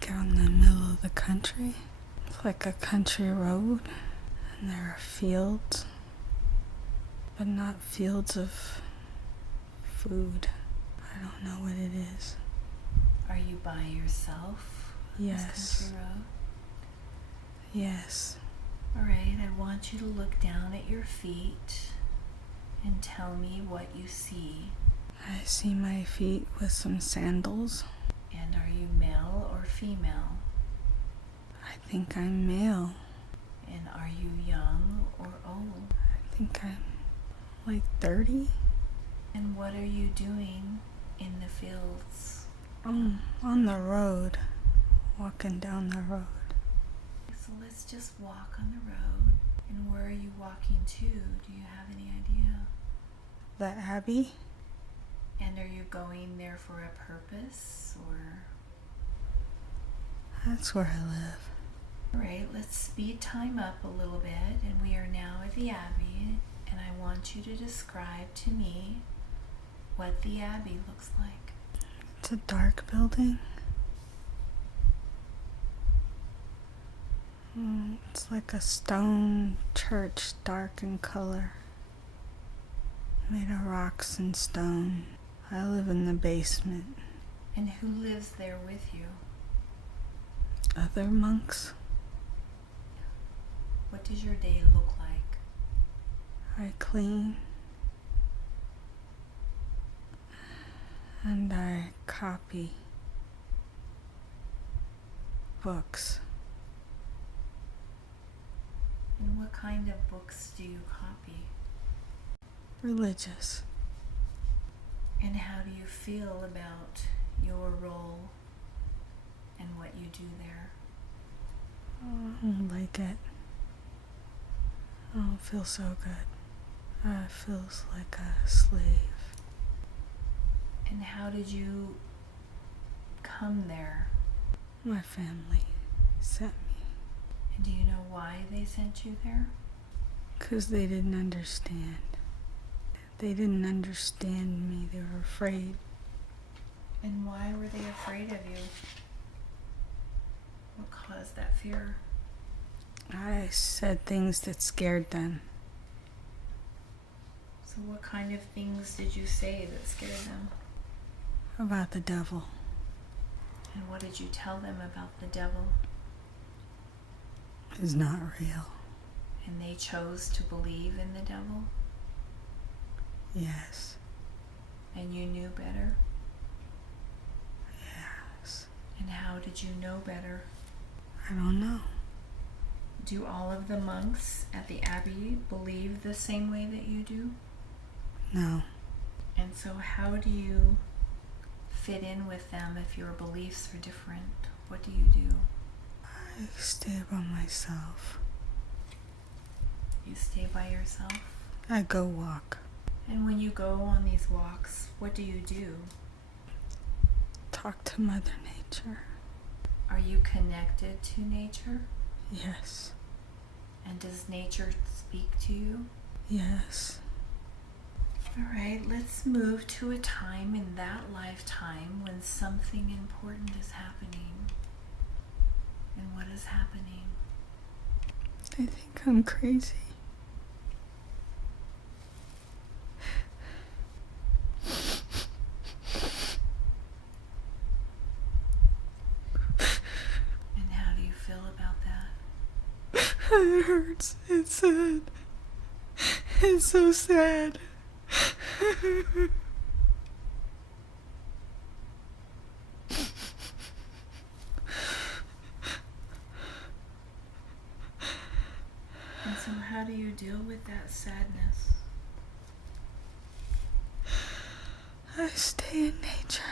like out in the middle of the country. It's like a country road, and there are fields, but not fields of food. I don't know what it is. Are you by yourself on Yes. this country road? Yes. Alright, I want you to look down at your feet and tell me what you see. I see my feet with some sandals. And are you male or female? I think I'm male. And are you young or old? I think I'm like 30. And what are you doing in the fields? On the road. Walking down the road. So let's just walk on the road. And where are you walking to? Do you have any idea? The Abbey? And are you going there for a purpose or? That's where I live. Alright, let's speed time up a little bit, and we are now at the Abbey, and I want you to describe to me what the Abbey looks like. It's a dark building. It's like a stone church, dark in color. Made of rocks and stone. I live in the basement. And who lives there with you? Other monks. What does your day look like? I clean. And I copy books. And what kind of books do you copy? Religious. And how do you feel about your role and what you do there? I don't like it. I don't feel so good. It feels like a slave. And how did you come there? My family sent me. And do you know why they sent you there? 'Cause they didn't understand. They didn't understand me. They were afraid. And why were they afraid of you? What caused that fear? I said things that scared them. So what kind of things did you say that scared them? About the devil. And what did you tell them about the devil? It's not real. And they chose to believe in the devil? Yes. And you knew better? Yes. And how did you know better? I don't know. Do all of the monks at the Abbey believe the same way that you do? No. And so how do you fit in with them if your beliefs are different? What do you do? I stay by myself. You stay by yourself? I go walk. And when you go on these walks, what do you do? Talk to Mother Nature. Are you connected to nature? Yes. And does nature speak to you? Yes. Alright, let's move to a time in that lifetime when something important is happening. And what is happening? They think I'm crazy. And how do you feel about that? It hurts. It's sad. It's so sad. And so how do you deal with that sadness? I stay in nature.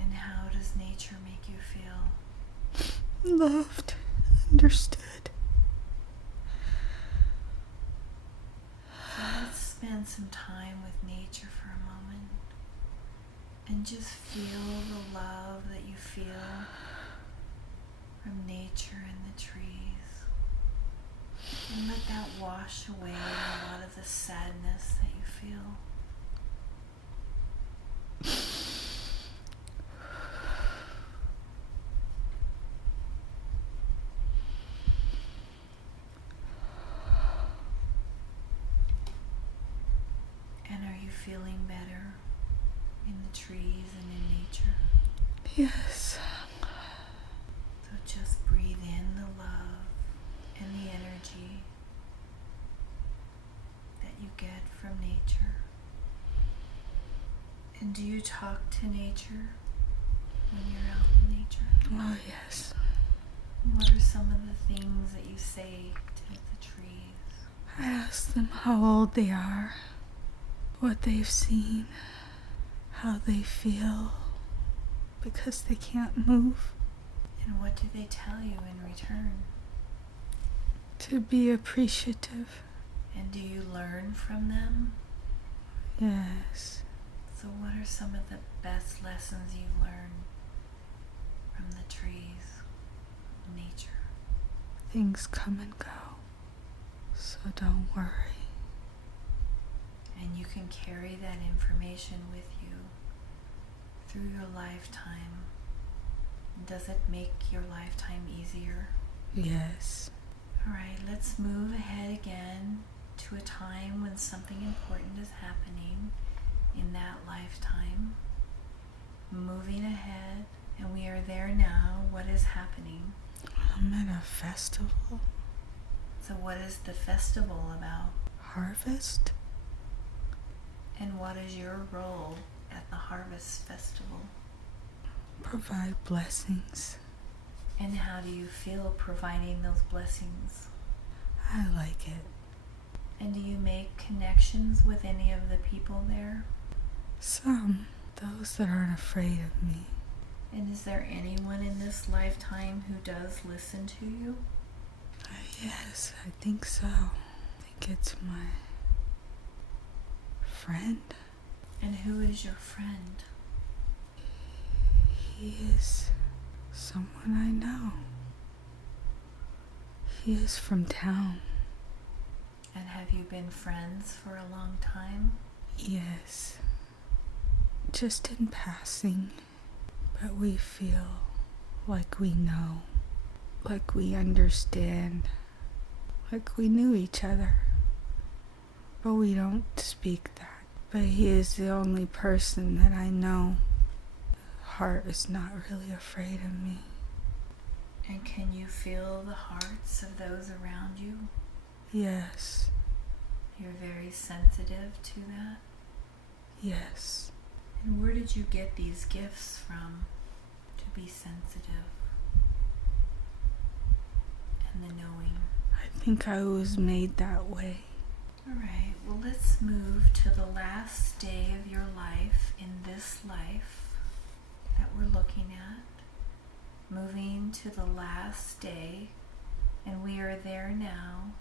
And how does nature make you feel? Loved. Understood. So let's spend some time with nature for a moment. And just feel the love that you feel from nature and the trees. And let that wash away a lot of the sadness that you feel. you feeling better in the trees and in nature? Yes. So just breathe in the love and the energy that you get from nature. And do you talk to nature when you're out in nature? Oh, yes. What are some of the things that you say to the trees? I ask them how old they are, what they've seen, how they feel, because they can't move. And what do they tell you in return? To be appreciative. And do you learn from them? Yes. So what are some of the best lessons you've learned from the trees, nature? Things come and go, so don't worry. And you can carry that information with you through your lifetime. Does it make your lifetime easier? Yes. All right, let's move ahead again to a time when something important is happening in that lifetime. Moving ahead, and we are there now. What is happening? I'm at a festival. So what is the festival about? Harvest? And what is your role at the Harvest Festival? Provide blessings. And how do you feel providing those blessings? I like it. And do you make connections with any of the people there? Some, those that aren't afraid of me. And is there anyone in this lifetime who does listen to you? Yes, I think so. I think it's my friend. And who is your friend? He is someone I know. He is from town. And have you been friends for a long time? Yes. Just in passing. But we feel like we know. Like we understand. Like we knew each other. But we don't speak that. But he is the only person that I know. Heart is not really afraid of me. And can you feel the hearts of those around you? Yes. You're very sensitive to that? Yes. And where did you get these gifts from to be sensitive? And the knowing? I think I was made that way. Alright, well let's move to the last day of your life in this life that we're looking at. Moving to the last day, and we are there now.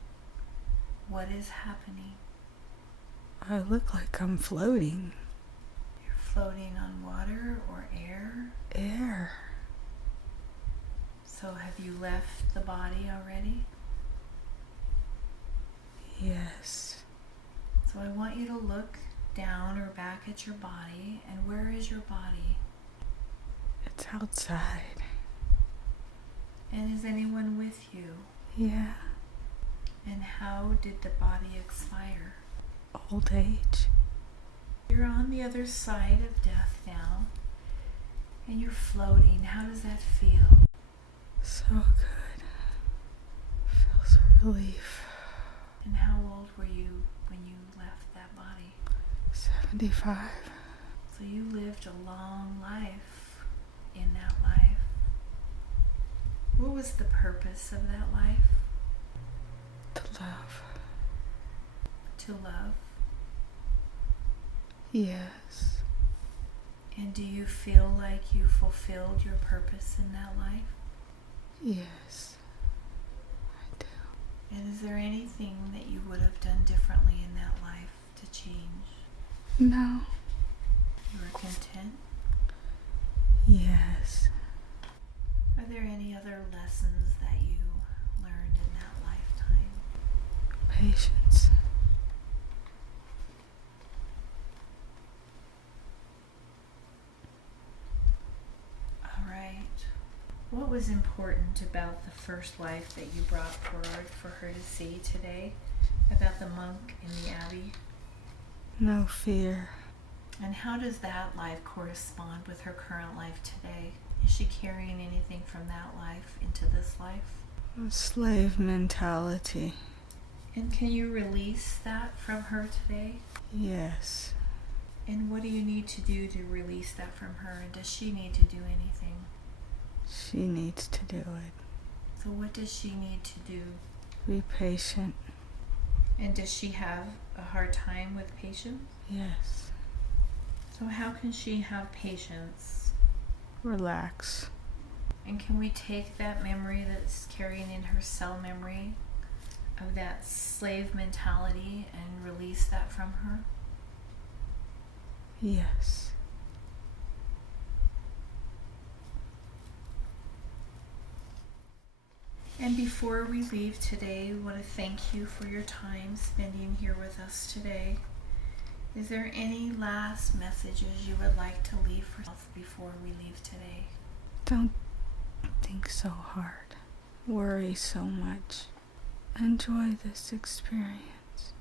What is happening? I look like I'm floating. You're floating on water or air? Air. So have you left the body already? Yes. So I want you to look down or back at your body, and where is your body? It's outside. And is anyone with you? Yeah. And how did the body expire? Old age. You're on the other side of death now, and you're floating. How does that feel? So good. Feels a relief. And how old were you when you left that body? 75. So you lived a long life in that life. What was the purpose of that life? To love. To love. Yes. And do you feel like you fulfilled your purpose in that life? Yes. I do. And is there anything that you would have done differently in that life to change? No. You were content? Yes. Are there any other lessons that you learned in that lifetime? Patience. All right. What was important about the first life that you brought forward for her to see today? About the monk in the abbey? No fear. And how does that life correspond with her current life today? Is she carrying anything from that life into this life? A slave mentality. And can you release that from her today? Yes. And what do you need to do to release that from her? And does she need to do anything? She needs to do it. So what does she need to do? Be patient. And does she have a hard time with patience? Yes. So how can she have patience? Relax. And can we take that memory that's carrying in her cell memory of that slave mentality and release that from her? Yes. And before we leave today, we want to thank you for your time spending here with us today. Is there any last messages you would like to leave for yourself before we leave today? Don't think so hard. Worry so much. Enjoy this experience,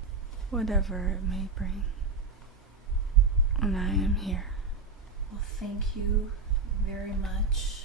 whatever it may bring. And I am here. Well, thank you very much